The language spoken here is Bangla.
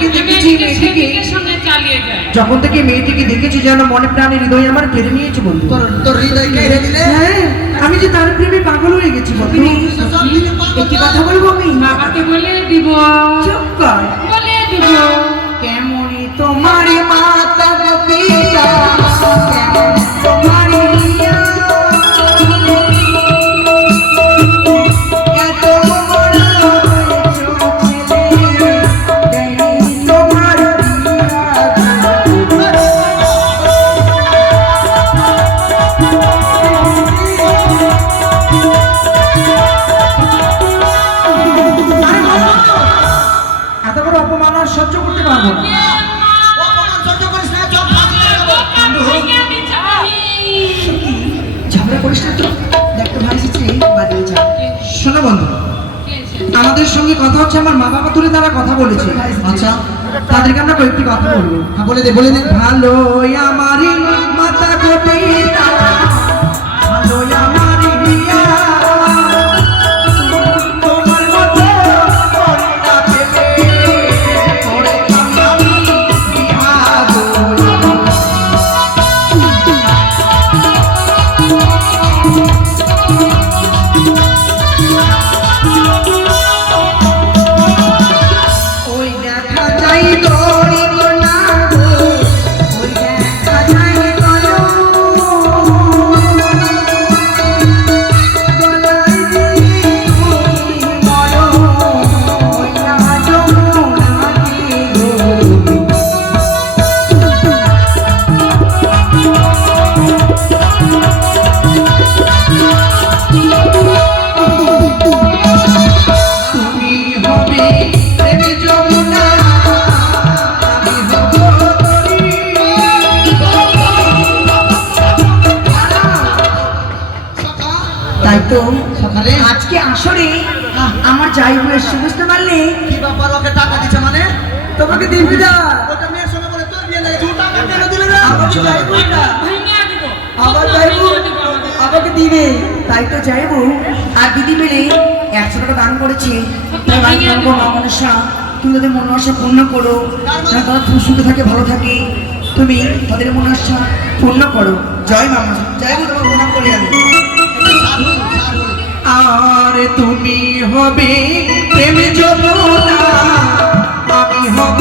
থেকে দেখেছি মেয়েটিকে, যখন থেকে মেয়েটিকে দেখেছি যেন মনে প্রাণে হৃদয় আমার কেড়ে নিয়েছে বন্ধু। তোর হৃদয় কেড়ে নিলে? হ্যাঁ, আমি যে তার প্রেমে পাগল হয়ে গেছি বন্ধু। একটি কথা বলবো আমি? বাবাকে বলে দিব। চুপ কর। বলে দিব। কেমনই তোমার মাতা গো পিতা, কেমন তোমার হিয়া, এত বড় হয়েছো ছেলে, দেয়নি তোমার এত বড় অপমান আর সহ্য করতে পারবো না। ঝগড়া করিস না তো, দেখতে ভাই এসেছে বাড়ি যা। শোনো বন্ধু, আমাদের সঙ্গে কথা হচ্ছে, আমার মা বাবা তুলে তারা কথা বলেছে। আচ্ছা, তাদেরকে আমরা কয়েকটি কথা বলবো। হ্যাঁ বলে দে, বলে দে। ভালো আমারই মাতা গো পিতা, ভালো আমারই বিয়া, তোমার মতো কন্যা পেলে করেছি আমি বিয়া গো। ওই দেখা যাই দড়ি না গো, ওই দেখা যাই গলো, গলায় দিয়ে তুমি বলো, ওই না যমুনা তীরে। তুমি হবে প্রেমে যমুনা, আমি হব তরী। তাই তো সকালে আজকে আসরে আমার যাই এসে, বুঝতে পারলে? কি ব্যাপার, ওকে টাকা দিচ্ছে মানে? তোমাকে দিবি না, ওটা মেয়ের সঙ্গে বলে তোর বিয়ে নাই, তুই টাকা কেন দিলে না? আমাকে যাইবো না, ভেঙে দিব। আবার যাইবো, আমাকে দিবে। তাই তো যাইবো। আর দিদি মিলে 100 টাকা দান করেছে, তাই ভাই বলবো মা মনসা, তুমি তাদের মনসা পূর্ণ করো, যেন তারা খুব সুখে থাকে, ভালো থাকে। তুমি তাদের মনসা পূর্ণ করো। জয় মা মনসা, যাইবো, তোমার প্রণাম করি আমি। সাধু, সাধু। আর তুমি হবে প্রেমে যমুনা, আমি হব